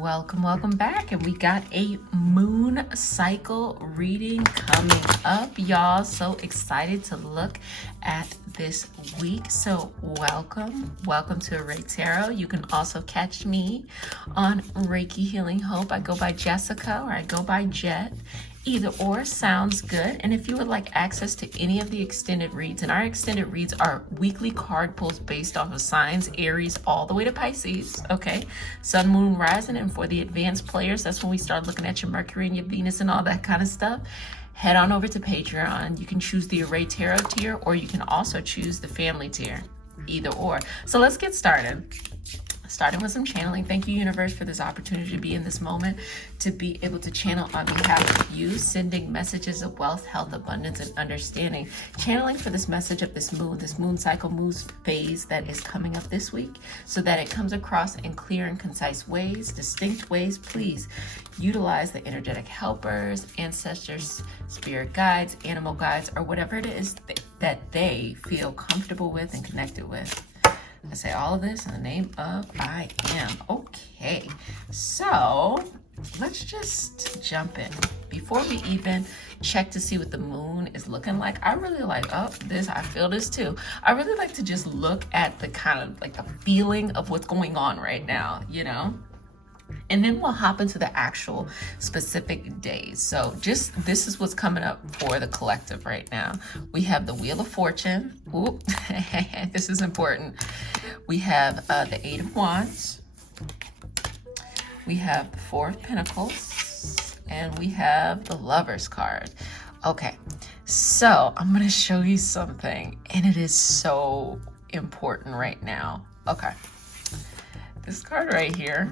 Welcome back. And we got a moon cycle reading coming up, y'all. So excited to look at this week. So welcome to Array Tarot. You can also catch me on Reiki Healing Hope. I go by Jessica or I go by Jet. Either or sounds good. And if you would like access to any of the extended reads, and our extended reads are weekly card pulls based off of signs, Aries all the way to Pisces, okay? Sun, Moon, Rising, and for the advanced players, that's when we start looking at your Mercury and your Venus and all that kind of stuff. Head on over to Patreon. You can choose the Array Tarot tier, or you can also choose the family tier, either or. So let's get started. Starting with some channeling. Thank you, universe, for this opportunity to be in this moment, to be able to channel on behalf of you, sending messages of wealth, health, abundance, and understanding. Channeling for this message of this moon cycle, moon phase that is coming up this week, so that it comes across in clear and concise ways, distinct ways. Please utilize the energetic helpers, ancestors, spirit guides, animal guides, or whatever it is that they feel comfortable with and connected with. I say all of this in the name of I am. Okay, so let's just jump in. Before we even check to see what the moon is looking like, I really like, I feel this too. I really like to just look at the kind of like the feeling of what's going on right now, you know? And then we'll hop into the actual specific days. So this is what's coming up for the collective right now. We have the Wheel of Fortune. Ooh, this is important. We have the Eight of Wands. We have the Four of Pentacles. And we have the Lover's card. Okay, so I'm going to show you something. And it is so important right now. Okay, this card right here,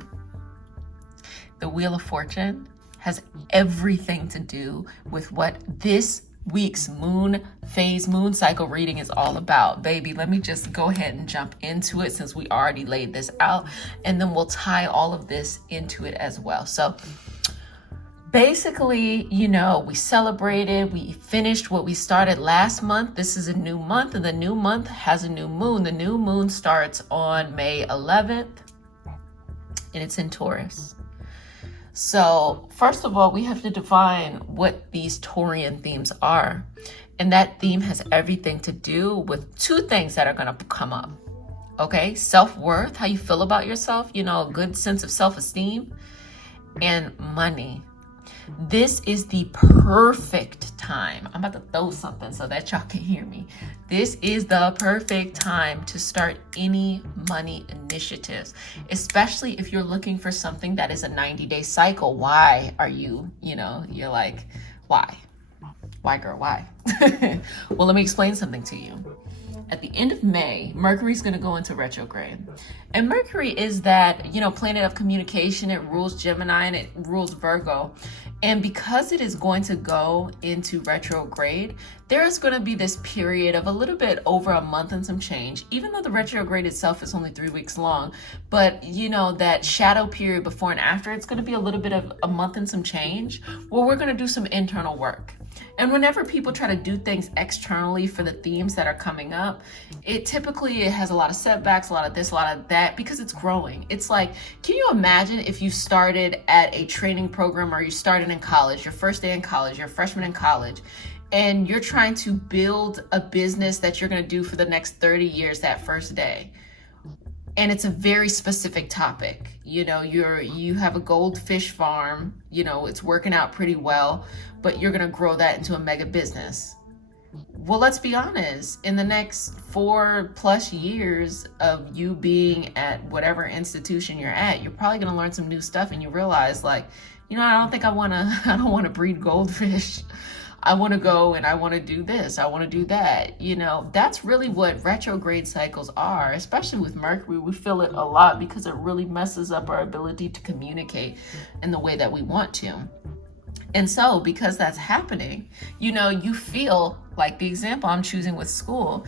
the Wheel of Fortune, has everything to do with what this week's moon phase, moon cycle reading is all about. Baby, let me just go ahead and jump into it since we already laid this out, and then we'll tie all of this into it as well. So basically, you know, we celebrated, we finished what we started last month. This is a new month, and the new month has a new moon. The new moon starts on May 11th, and it's in Taurus. So first of all, we have to define what these Taurian themes are. And that theme has everything to do with two things that are going to come up. Okay, self-worth, how you feel about yourself, you know, a good sense of self-esteem, and money. This is the perfect time. I'm about to throw something so that y'all can hear me. This is the perfect time to start any money initiatives, especially if you're looking for something that is a 90-day cycle. Why are you, you're like, why? Why, girl, why? Well, let me explain something to you. At the end of May, Mercury's going to go into retrograde. And Mercury is that, planet of communication. It rules Gemini and it rules Virgo. And because it is going to go into retrograde, there is going to be this period of a little bit over a month and some change, even though the retrograde itself is only 3 weeks long. But, that shadow period before and after, it's going to be a little bit of a month and some change where we're going to do some internal work. And whenever people try to do things externally for the themes that are coming up, it has a lot of setbacks, a lot of this, a lot of that, because it's growing. It's like, can you imagine if you started at a training program, or you started in college, your first day in college, you're a freshman in college, and you're trying to build a business that you're going to do for the next 30 years that first day. And it's a very specific topic. You have a goldfish farm, it's working out pretty well, but you're going to grow that into a mega business. Well, let's be honest, in the next 4+ years of you being at whatever institution you're at, you're probably going to learn some new stuff, and you realize, like, I don't want to breed goldfish. I want to go and I want to do this. I want to do that. That's really what retrograde cycles are, especially with Mercury. We feel it a lot because it really messes up our ability to communicate in the way that we want to. And so because that's happening, you feel like the example I'm choosing with school,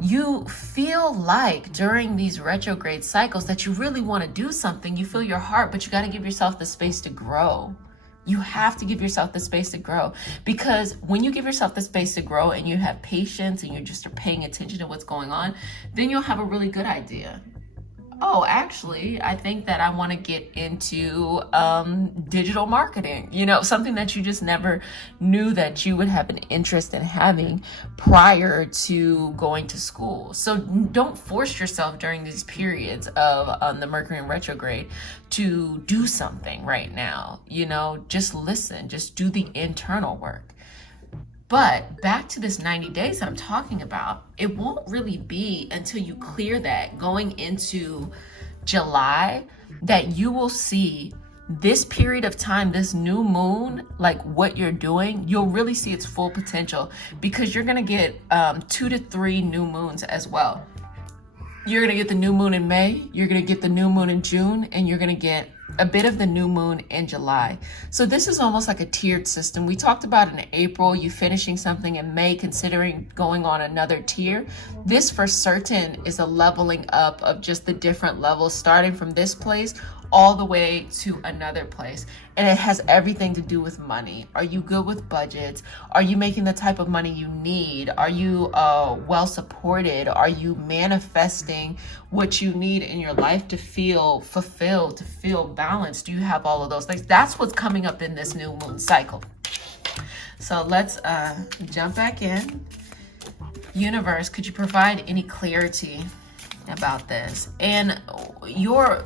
you feel like during these retrograde cycles that you really want to do something. You feel your heart, but you got to give yourself the space to grow. You have to give yourself the space to grow, because when you give yourself the space to grow and you have patience and you just are paying attention to what's going on, then you'll have a really good idea oh, actually, I think that I want to get into digital marketing, something that you just never knew that you would have an interest in having prior to going to school. So don't force yourself during these periods of the Mercury in retrograde to do something right now. Just listen, just do the internal work. But back to this 90 days I'm talking about, it won't really be until you clear that going into July that you will see this period of time, this new moon, like what you're doing, you'll really see its full potential, because you're going to get 2 to 3 new moons as well. You're going to get the new moon in May, you're going to get the new moon in June, and you're going to get a bit of the new moon in July. So this is almost like a tiered system. We talked about in April, you finishing something, in May, considering going on another tier. This for certain is a leveling up of just the different levels, starting from this place all the way to another place. And it has everything to do with money. Are you good with budgets? Are you making the type of money you need? Are you well supported? Are you manifesting what you need in your life to feel fulfilled, to feel balanced? Do you have all of those things? That's what's coming up in this new moon cycle. So let's jump back in. Universe, could you provide any clarity about this? And your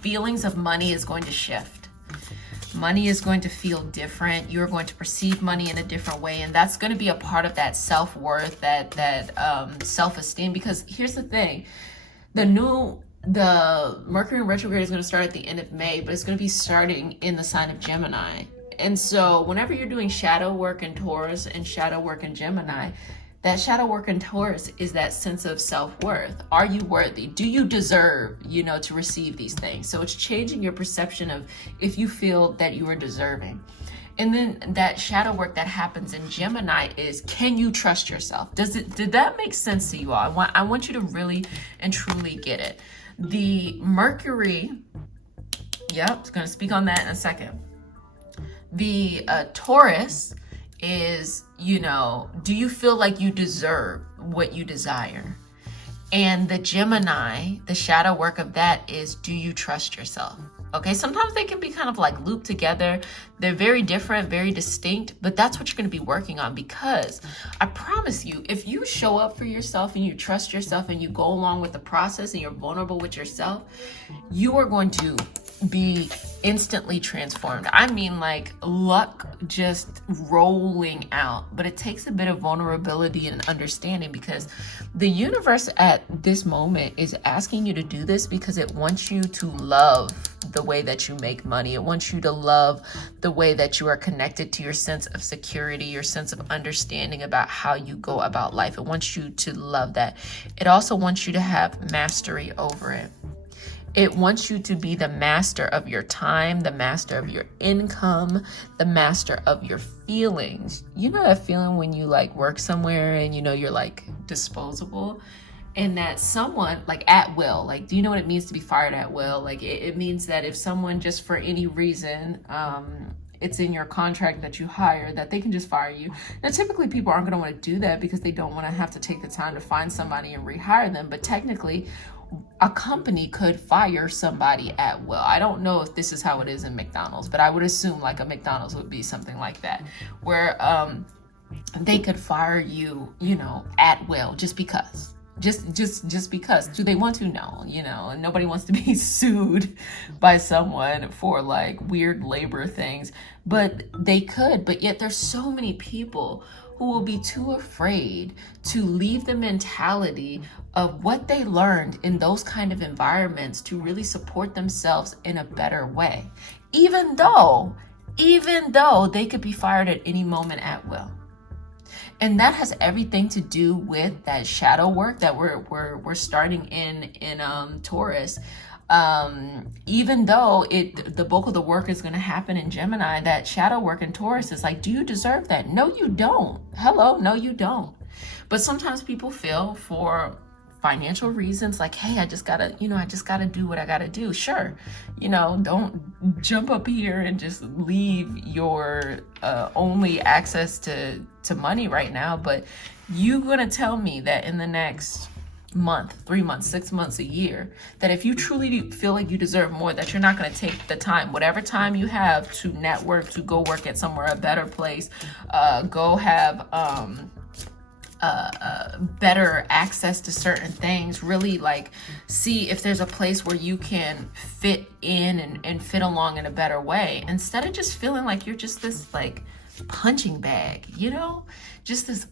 feelings of money is going to shift. Money is going to feel different. You're going to perceive money in a different way, and that's going to be a part of that self-worth, that self-esteem. Because here's the thing, the Mercury in retrograde is going to start at the end of May, but it's going to be starting in the sign of Gemini. And so whenever you're doing shadow work in Taurus and shadow work in Gemini, that shadow work in Taurus is that sense of self-worth. Are you worthy? Do you deserve, to receive these things? So it's changing your perception of if you feel that you are deserving. And then that shadow work that happens in Gemini is, can you trust yourself? Did that make sense to you all? I want you to really and truly get it. The Mercury, I'm going to speak on that in a second. The Taurus is, do you feel like you deserve what you desire? And the Gemini, the shadow work of that is, do you trust yourself? Okay, sometimes they can be kind of like looped together. They're very different, very distinct, but that's what you're going to be working on, because I promise you, if you show up for yourself and you trust yourself and you go along with the process and you're vulnerable with yourself, you are going to be instantly transformed. I mean, like luck just rolling out. But it takes a bit of vulnerability and understanding, because the universe at this moment is asking you to do this because it wants you to love the way that you make money. It wants you to love the way that you are connected to your sense of security, your sense of understanding about how you go about life. It wants you to love that. It also wants you to have mastery over it. It wants you to be the master of your time, the master of your income, the master of your feelings. You know that feeling when you like work somewhere and you're like disposable, and that someone like at will, like, do you know what it means to be fired at will? Like it means that if someone just for any reason, it's in your contract that you hire, that they can just fire you. Now, typically people aren't going to want to do that because they don't want to have to take the time to find somebody and rehire them. But technically, a company could fire somebody at will. I don't know if this is how it is in McDonald's, but I would assume like a McDonald's would be something like that, where they could fire you, at will, just because. Just because. Do they want to? No, and nobody wants to be sued by someone for like weird labor things, but they could. But yet there's so many people who will be too afraid to leave the mentality of what they learned in those kind of environments to really support themselves in a better way, even though they could be fired at any moment at will. And that has everything to do with that shadow work that we're starting in Taurus. Even though the bulk of the work is going to happen in Gemini, that shadow work in Taurus is like, do you deserve that? No, you don't. Hello, no, you don't. But sometimes people feel for financial reasons like, hey, I just gotta do what I gotta do. Sure, don't jump up here and just leave your only access to money right now. But you gonna tell me that in the next month, 3 months, 6 months, a year, that if you truly feel like you deserve more, that you're not going to take the time, whatever time you have, to network, to go work at somewhere, a better place, go have better access to certain things, really like see if there's a place where you can fit in and fit along in a better way, instead of just feeling like you're just this like punching bag, you know, just this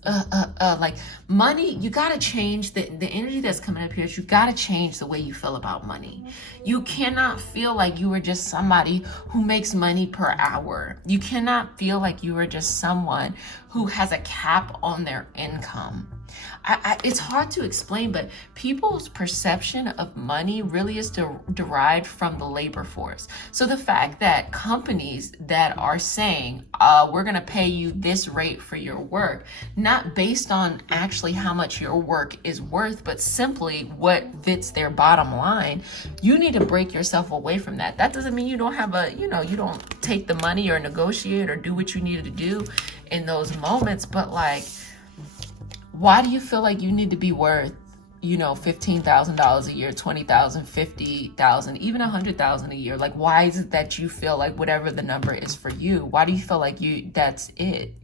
like money. You got to change the energy that's coming up here. Is you got to change the way you feel about money. You cannot feel like you are just somebody who makes money per hour. You cannot feel like you are just someone who has a cap on their income. It's hard to explain, but people's perception of money really is derived from the labor force. So the fact that companies that are saying, we're going to pay you this rate for your work, not based on actually how much your work is worth, but simply what fits their bottom line, you need to break yourself away from that. That doesn't mean you don't have you don't take the money or negotiate or do what you needed to do in those moments, but like, why do you feel like you need to be worth, $15,000 a year, $20,000, $50,000, even $100,000 a year? Like, why is it that you feel like whatever the number is for you? Why do you feel like that's it?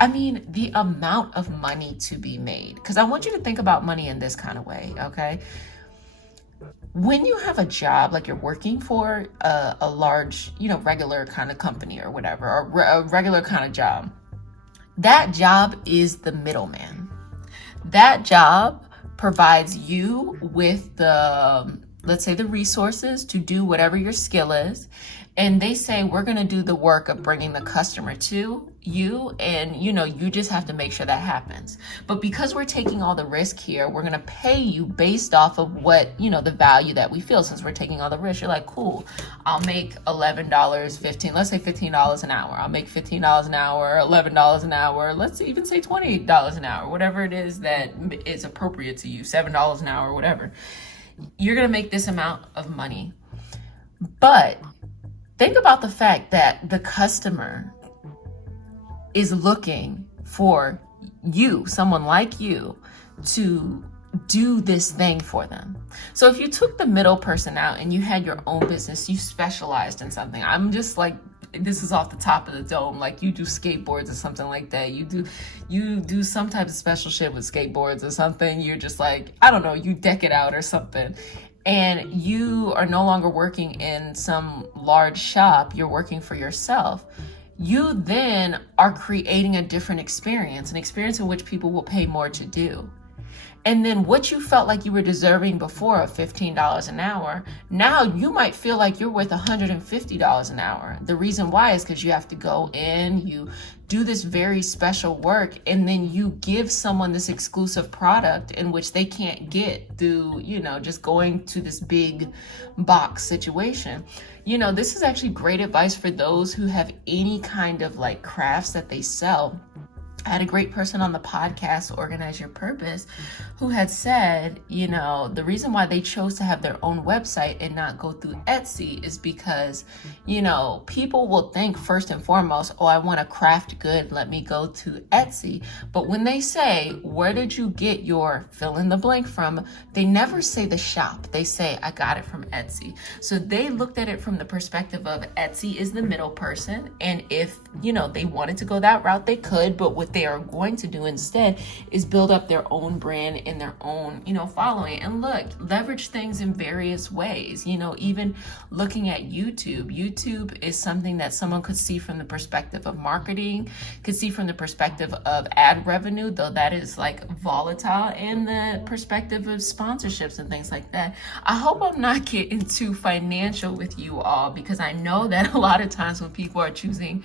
I mean, the amount of money to be made. Because I want you to think about money in this kind of way, okay? When you have a job, like you're working for a large, regular kind of company or whatever, or a regular kind of job, that job is the middleman. That job provides you with let's say the resources to do whatever your skill is. And they say, we're going to do the work of bringing the customer to you. And, you just have to make sure that happens. But because we're taking all the risk here, we're going to pay you based off of what, the value that we feel. Since we're taking all the risk, you're like, cool, I'll make $11, $15, let's say $15 an hour. I'll make $15 an hour, $11 an hour. Let's even say $20 an hour, whatever it is that is appropriate to you, $7 an hour, whatever. You're going to make this amount of money. But think about the fact that the customer is looking for you, someone like you, to do this thing for them. So if you took the middle person out and you had your own business, you specialized in something. I'm just like, this is off the top of the dome. Like you do skateboards or something like that. You do some type of special shit with skateboards or something. You're just like, I don't know, you deck it out or something. And you are no longer working in some large shop, you're working for yourself. You then are creating a different experience, an experience in which people will pay more to do. And then what you felt like you were deserving before of $15 an hour, now you might feel like you're worth $150 an hour. The reason why is because you have to go in, you do this very special work, and then you give someone this exclusive product in which they can't get through, just going to this big box situation. This is actually great advice for those who have any kind of like crafts that they sell. I had a great person on the podcast, Organize Your Purpose, who had said, the reason why they chose to have their own website and not go through Etsy is because, people will think first and foremost, oh, I want a craft good, let me go to Etsy. But when they say, where did you get your fill in the blank from? They never say the shop. They say, I got it from Etsy. So they looked at it from the perspective of Etsy is the middle person. And if, they wanted to go that route, they could, but what they are going to do instead is build up their own brand and their own, following. And look, leverage things in various ways. Even looking at YouTube. YouTube is something that someone could see from the perspective of marketing, could see from the perspective of ad revenue, though that is like volatile, and the perspective of sponsorships and things like that. I hope I'm not getting too financial with you all, because I know that a lot of times when people are choosing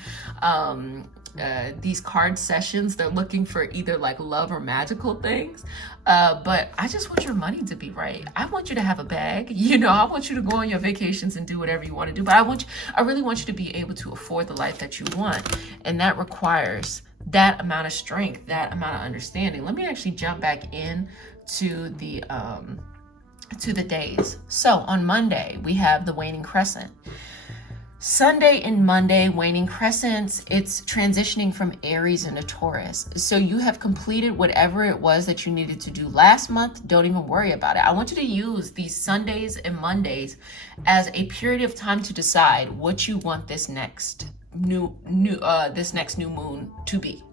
these card sessions, they're looking for either like love or magical things. But I just want your money to be right. I want you to have a bag. I want you to go on your vacations and do whatever you want to do. But I really want you to be able to afford the life that you want. And that requires that amount of strength, that amount of understanding. Let me actually jump back in to the days. So on Monday, we have the waning crescent. Sunday and Monday, waning crescents, it's transitioning from Aries into Taurus. So you have completed whatever it was that you needed to do last month. Don't even worry about it. I want you to use these Sundays and Mondays as a period of time to decide what you want this next new moon to be,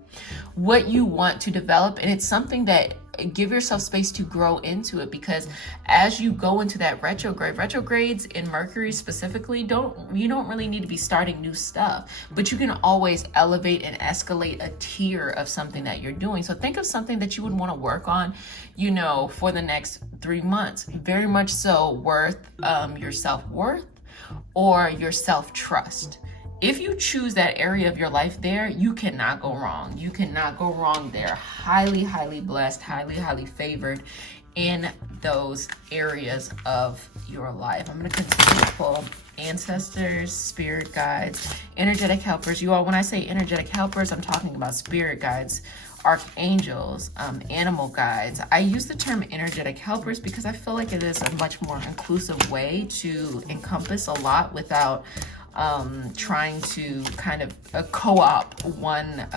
what you want to develop. And it's something that give yourself space to grow into it, because as you go into that retrogrades in Mercury specifically, you don't really need to be starting new stuff, but you can always elevate and escalate a tier of something that you're doing. So think of something that you would want to work on, for the next 3 months, very much so worth your self-worth or your self-trust. If you choose that area of your life there, you cannot go wrong. You cannot go wrong there. Highly, highly blessed, highly, highly favored in those areas of your life. I'm going to continue to pull ancestors, spirit guides, energetic helpers. You all, when I say energetic helpers, I'm talking about spirit guides, archangels, animal guides. I use the term energetic helpers because I feel like it is a much more inclusive way to encompass a lot without trying to kind of co-opt one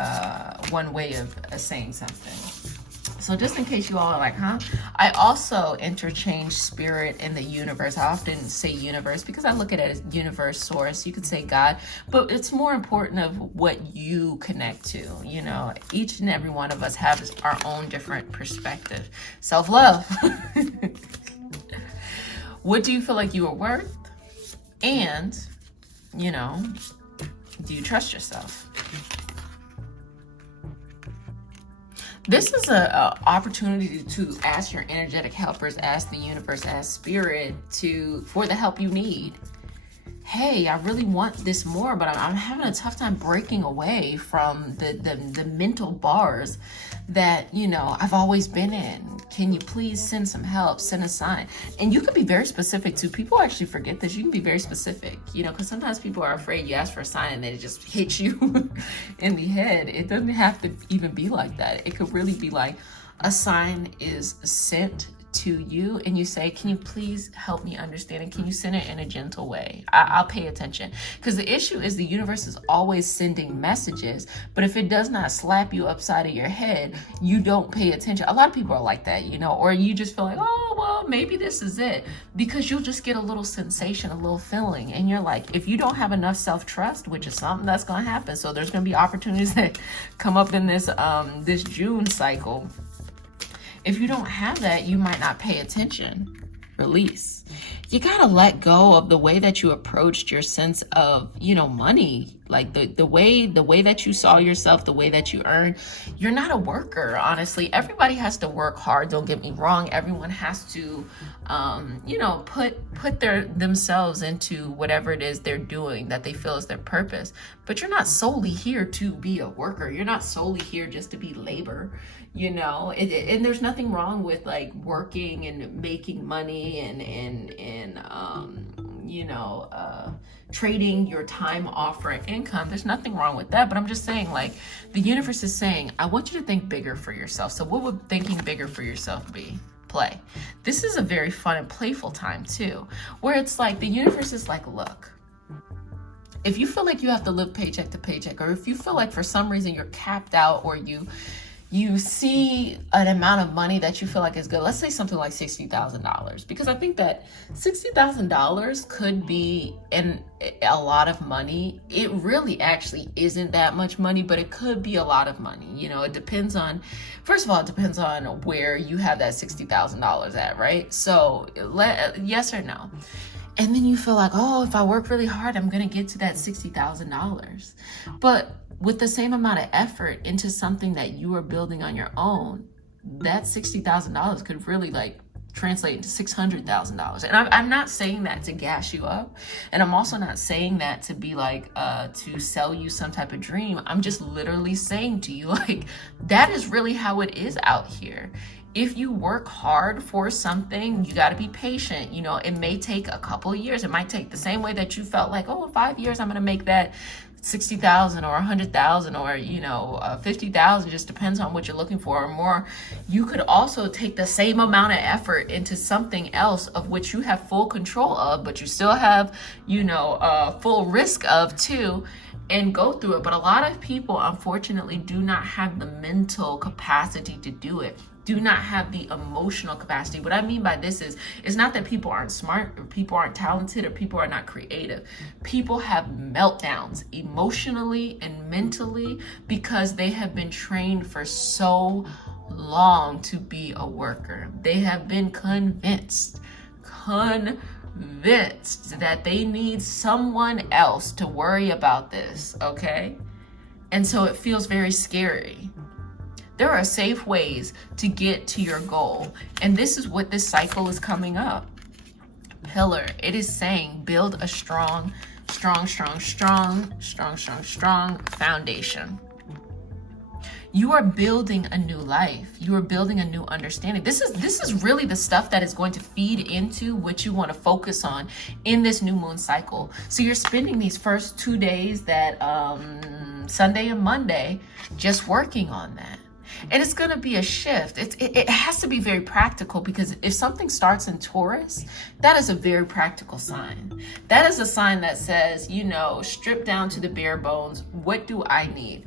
way of saying something. So just in case you all are like, huh? I also interchange spirit and the universe. I often say universe because I look at it as universe, source. You could say God, but it's more important of what you connect to. Each and every one of us has our own different perspective. Self-love. What do you feel like you are worth? And do you trust yourself? This is a opportunity to ask your energetic helpers, ask the universe, ask spirit for the help you need. Hey, I really want this more, but I'm having a tough time breaking away from the mental bars that, I've always been in. Can you please send some help, send a sign? And you can be very specific too. People actually forget this. You can be very specific, because sometimes people are afraid you ask for a sign and then it just hits you in the head. It doesn't have to even be like that. It could really be like a sign is sent to you and you say, can you please help me understand, and can you send it in a gentle way? I'll pay attention. Because the issue is the universe is always sending messages, but if it does not slap you upside of your head, you don't pay attention. A lot of people are like that, or you just feel like, oh, well, maybe this is it, because you'll just get a little sensation, a little feeling, and you're like, if you don't have enough self-trust, which is something that's going to happen, so there's going to be opportunities that come up in this this June cycle. If you don't have that, you might not pay attention. Release. You gotta let go of the way that you approached your sense of, money. Like the way that you saw yourself, the way that you earn. You're not a worker, honestly. Everybody has to work hard. Don't get me wrong. Everyone has to, put themselves into whatever it is they're doing that they feel is their purpose. But you're not solely here to be a worker. You're not solely here just to be labor. And there's nothing wrong with like working and making money and trading your time off for income. There's nothing wrong with that. But I'm just saying, like, the universe is saying, I want you to think bigger for yourself. So what would thinking bigger for yourself be? Play. This is a very fun and playful time too, where it's like the universe is like, look, if you feel like you have to live paycheck to paycheck, or if you feel like for some reason you're capped out, or you see an amount of money that you feel like is good. Let's say something like $60,000, because I think that $60,000 could be a lot of money. It really actually isn't that much money, but it could be a lot of money. It depends on, first of all, it depends on where you have that $60,000 at, right? So yes or no. And then you feel like, oh, if I work really hard, I'm going to get to that $60,000. But with the same amount of effort into something that you are building on your own, that $60,000 could really translate into $600,000. And I'm not saying that to gas you up. And I'm also not saying that to be to sell you some type of dream. I'm just literally saying to you, that is really how it is out here. If you work hard for something, you got to be patient. It may take a couple of years. It might take the same way that you felt like, oh, in 5 years, I'm going to make that 60,000 or 100,000 or 50,000, just depends on what you're looking for or more. You could also take the same amount of effort into something else of which you have full control of, but you still have full risk of too, and go through it. But a lot of people unfortunately do not have the mental capacity to do it, do not have the emotional capacity. What I mean by this is, it's not that people aren't smart or people aren't talented or people are not creative. People have meltdowns emotionally and mentally because they have been trained for so long to be a worker. They have been convinced that they need someone else to worry about this, okay? And so it feels very scary. There are safe ways to get to your goal. And this is what this cycle is coming up. Pillar, it is saying build a strong foundation. You are building a new life. You are building a new understanding. This is really the stuff that is going to feed into what you want to focus on in this new moon cycle. So you're spending these first 2 days, that Sunday and Monday, just working on that. And it's going to be a shift. It has to be very practical, because if something starts in Taurus, that is a very practical sign. That is a sign that says, strip down to the bare bones. What do I need?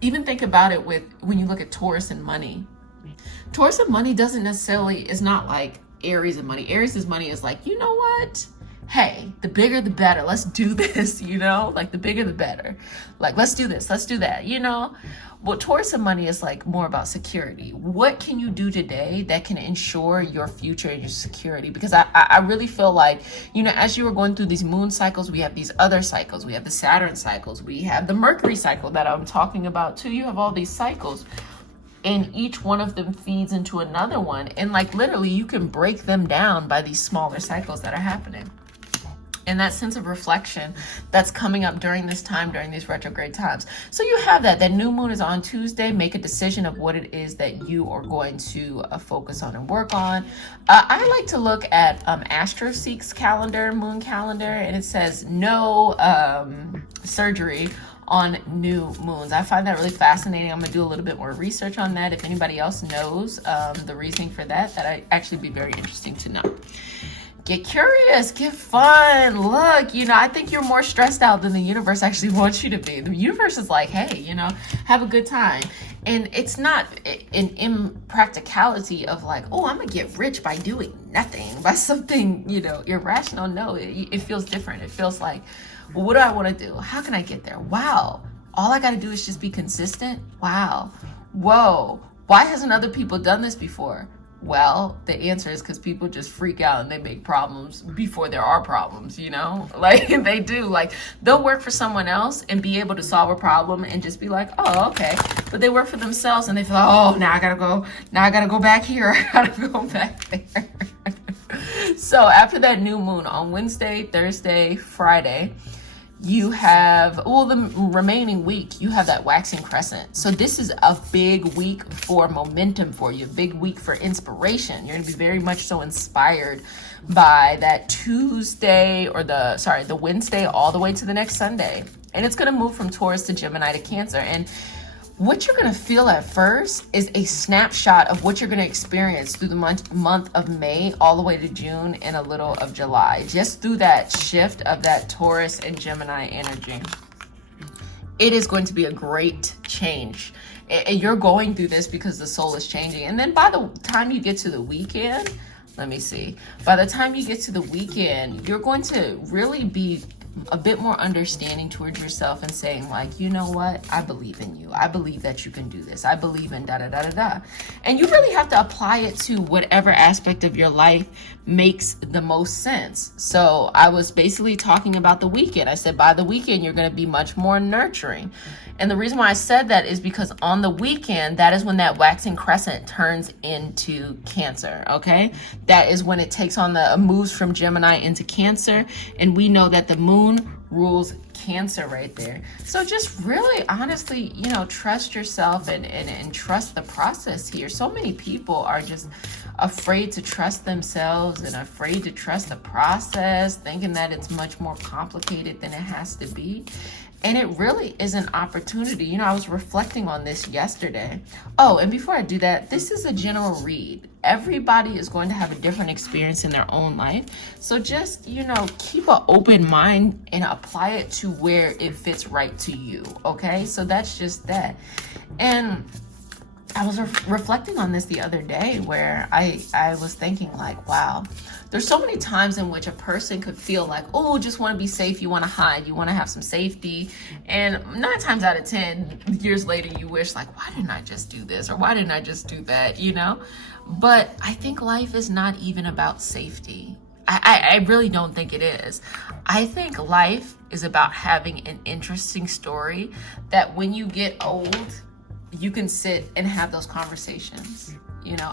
Even think about it when you look at Taurus and money. Taurus and money is not like Aries and money. Aries' money is like, you know what? Hey, the bigger the better. Let's do this, like the bigger the better. Like, let's do this, let's do that, Well, Taurus and money is like more about security. What can you do today that can ensure your future and your security? Because I really feel like, as you were going through these moon cycles, we have these other cycles. We have the Saturn cycles. We have the Mercury cycle that I'm talking about too. You have all these cycles, and each one of them feeds into another one. And like literally you can break them down by these smaller cycles that are happening. And that sense of reflection that's coming up during this time, during these retrograde times. So you have that new moon is on Tuesday. Make a decision of what it is that you are going to focus on and work on. I like to look at AstroSeek's calendar, moon calendar, and it says no surgery on new moons. I find that really fascinating. I'm gonna do a little bit more research on that. If anybody else knows the reasoning for that, that'd actually be very interesting to know. Get curious, get fun. Look, I think you're more stressed out than the universe actually wants you to be. The universe is like, hey, have a good time. And it's not an impracticality of like, oh, I'm gonna get rich by doing nothing, by something, irrational. No, it feels different. It feels like, well, what do I want to do? How can I get there? Wow. All I got to do is just be consistent. Wow. Whoa. Why hasn't other people done this before? Well, the answer is because people just freak out and they make problems before there are problems, like they do. Like they'll work for someone else and be able to solve a problem and just be like, oh, okay. But they work for themselves and they feel, oh, now I gotta go back here. I gotta go back there. So after that new moon on Wednesday, Thursday, Friday, you have, the remaining week, you have that waxing crescent. So this is a big week for momentum for you, a big week for inspiration. You're going to be very much so inspired by that the Wednesday all the way to the next Sunday. And it's going to move from Taurus to Gemini to Cancer. And what you're going to feel at first is a snapshot of what you're going to experience through the month of May all the way to June and a little of July, just through that shift of that Taurus and Gemini energy. It is going to be a great change. You're going through this because the soul is changing. And then by the time you get to the weekend, by the time you get to the weekend, you're going to really be a bit more understanding towards yourself and saying like, you know what? I believe in you. I believe that you can do this. I believe in da-da-da-da-da. And you really have to apply it to whatever aspect of your life makes the most sense. So I was basically talking about the weekend. I said, by the weekend, you're going to be much more nurturing. And the reason why I said that is because on the weekend, that is when that waxing crescent turns into Cancer, okay? That is when it takes on moves from Gemini into Cancer. And we know that the moon rules Cancer right there. So just really honestly, trust yourself and trust the process here. So many people are just afraid to trust themselves and afraid to trust the process, thinking that it's much more complicated than it has to be. And it really is an opportunity. I was reflecting on this yesterday. Oh, and before I do that, this is a general read. Everybody is going to have a different experience in their own life. So just, keep an open mind and apply it to where it fits right to you. Okay? So that's just that. And I was reflecting on this the other day where I was thinking like, wow, there's so many times in which a person could feel like, oh, just want to be safe. You want to hide. You want to have some safety. And 9 times out of 10 years later, you wish like, why didn't I just do this? Or why didn't I just do that? But I think life is not even about safety. I really don't think it is. I think life is about having an interesting story that when you get old, you can sit and have those conversations.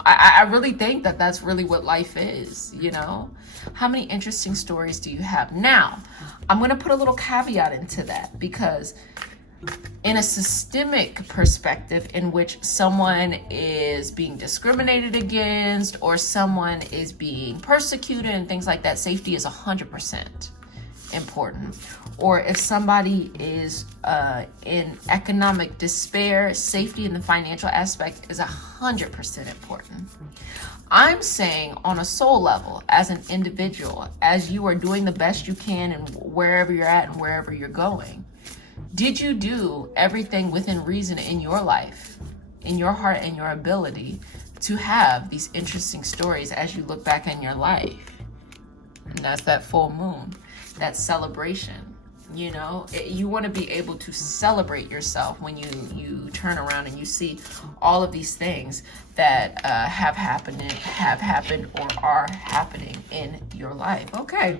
I really think that that's really what life is. How many interesting stories do you have? Now, I'm going to put a little caveat into that, because in a systemic perspective in which someone is being discriminated against or someone is being persecuted and things like that, safety is 100% important. Or if somebody is in economic despair, safety in the financial aspect is 100% important. I'm saying on a soul level, as an individual, as you are doing the best you can and wherever you're at and wherever you're going, did you do everything within reason in your life, in your heart and your ability to have these interesting stories as you look back in your life? And that's that full moon, that celebration. You want to be able to celebrate yourself when you turn around and you see all of these things that have happened or are happening in your life. Okay.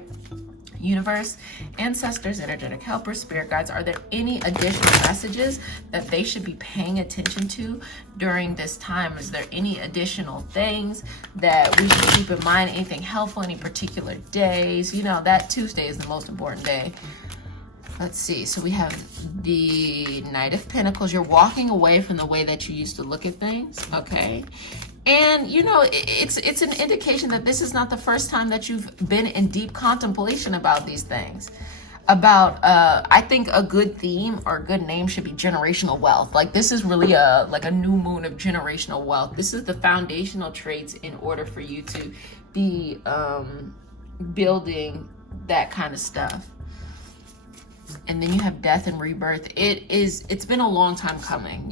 Universe, ancestors, energetic helpers, spirit guides, are there any additional messages that they should be paying attention to during this time? Is there any additional things that we should keep in mind? Anything helpful, any particular days? That Tuesday is the most important day. Let's see. So we have the Knight of Pentacles. You're walking away from the way that you used to look at things. Okay. And, it's an indication that this is not the first time that you've been in deep contemplation about these things. I think a good theme or a good name should be generational wealth. Like, this is really a new moon of generational wealth. This is the foundational traits in order for you to be building that kind of stuff. And then you have death and rebirth. It's been a long time coming.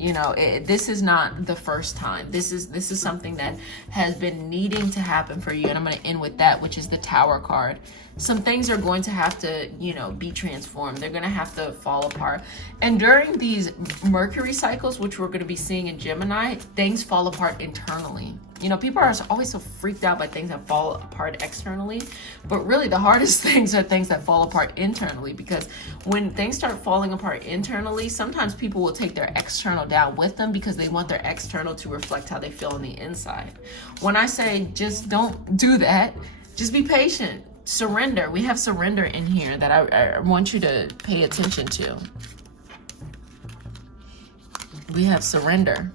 This is not the first time. This is something that has been needing to happen for you. And I'm going to end with that, which is the Tower card. Some things are going to have to, be transformed. They're going to have to fall apart. And during these Mercury cycles, which we're going to be seeing in Gemini, things fall apart internally. People are always so freaked out by things that fall apart externally, but really the hardest things are things that fall apart internally, because when things start falling apart internally, sometimes people will take their external down with them because they want their external to reflect how they feel on the inside. When I say just don't do that, just be patient. Surrender. We have surrender in here that I want you to pay attention to. We have surrender.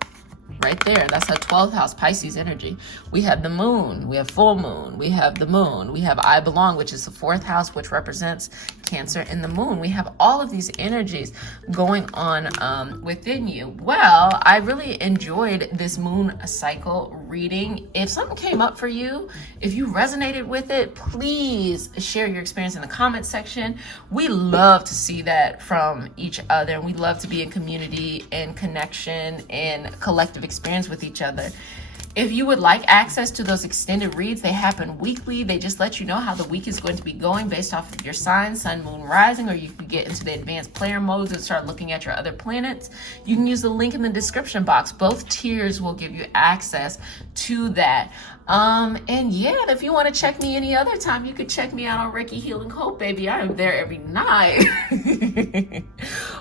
Right there. That's our 12th house, Pisces energy. We have the moon. We have full moon. We have the moon. We have I belong, which is the 4th house, which represents Cancer in the moon. We have all of these energies going on within you. Well, I really enjoyed this moon cycle reading. If something came up for you, if you resonated with it, please share your experience in the comment section. We love to see that from each other, and we love to be in community and connection and collective experience with each other. If you would like access to those extended reads, they happen weekly. They just let you know how the week is going to be going based off of your sign, sun, moon, rising, or you can get into the advanced player modes and start looking at your other planets. You can use the link in the description box. Both tiers will give you access to that. And yeah, if you want to check me any other time, you could check me out on Reiki Healing Hope, baby. I am there every night.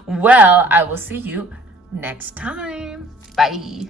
Well, I will see you next time. Bye.